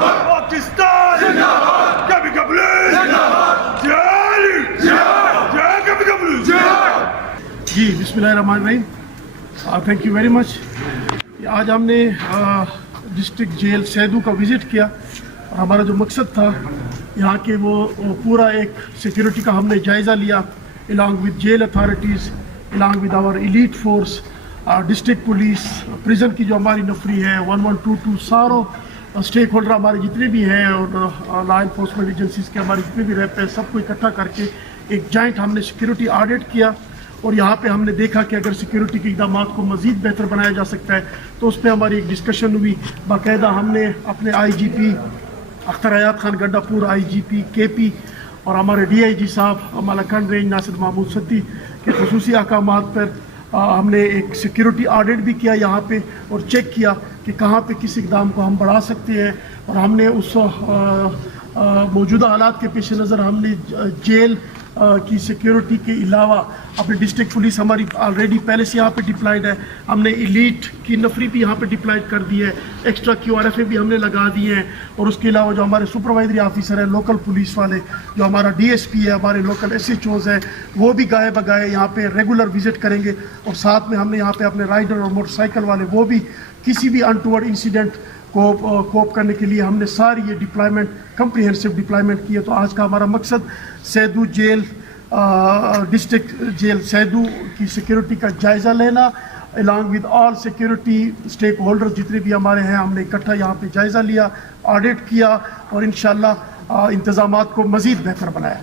پاکستان کبھی کبھی جی بسم اللہ الرحمن الرحیم. Thank you very much. آج ہم نے ڈسٹرکٹ جیل سیدو کا وزٹ کیا اور ہمارا جو مقصد تھا یہاں کے وہ پورا ایک سیکیورٹی کا ہم نے جائزہ لیا along with jail authorities, along with our elite force, district police, prison کی جو ہماری نفری ہے 1122 ساروں اسٹیک ہولڈر ہمارے جتنے بھی ہیں اور لا انفورسمنٹ ایجنسیز کے ہمارے جتنے بھی رہتے ہیں سب کو اکٹھا کر کے ایک جوائنٹ ہم نے سیکیورٹی آڈٹ کیا. اور یہاں پہ ہم نے دیکھا کہ اگر سیکیورٹی کے اقدامات کو مزید بہتر بنایا جا سکتا ہے تو اس پہ ہماری ایک ڈسکشن ہوئی. باقاعدہ ہم نے اپنے آئی جی پی اختر حیات خان گنڈا پور, آئی جی پی کے پی اور ہمارے ڈی آئی جی صاحب مالاکنڈ رینج ناصر محمود ستی کے خصوصی احکامات پر ہم نے ایک سیکیورٹی آڈٹ بھی کیا یہاں پہ اور چیک کیا کہ کہاں پہ کس اقدام کو ہم بڑھا سکتے ہیں. اور ہم نے اس موجودہ حالات کے پیش نظر ہم نے جیل کی سیکیورٹی کے علاوہ اپنی ڈسٹرکٹ پولیس ہماری آلریڈی پہلے سے یہاں پہ ڈپلائڈ ہے. ہم نے ایلیٹ کی نفری بھی یہاں پہ ڈپلائڈ کر دی ہے, extra Q R F A بھی ہم نے لگا دیے ہیں. اور اس کے علاوہ جو ہمارے سپروائزری آفیسر ہیں لوکل پولیس والے, جو ہمارا ڈی ایس پی ہے, ہمارے لوکل ایس ایچ اوز ہیں, وہ بھی گائے بگائے یہاں پہ ریگولر وزٹ کریں گے. اور ساتھ میں ہم نے یہاں پہ اپنے رائڈر اور موٹر سائیکل والے وہ بھی کسی بھی انٹورڈ انسیڈنٹ کو کوپ کرنے کے لیے ہم نے ساری یہ ڈپلائمنٹ کمپریہنسو ڈپلائمنٹ کی ہے. تو آج کا ہمارا مقصد سیدو جیل ڈسٹرکٹ جیل سیدو کی سیکیورٹی کا جائزہ لینا along with all security stake holder جتنے بھی ہمارے ہیں, ہم نے اکٹھا یہاں پہ جائزہ لیا, آڈٹ کیا اور انشاءاللہ انتظامات کو مزید بہتر بنایا.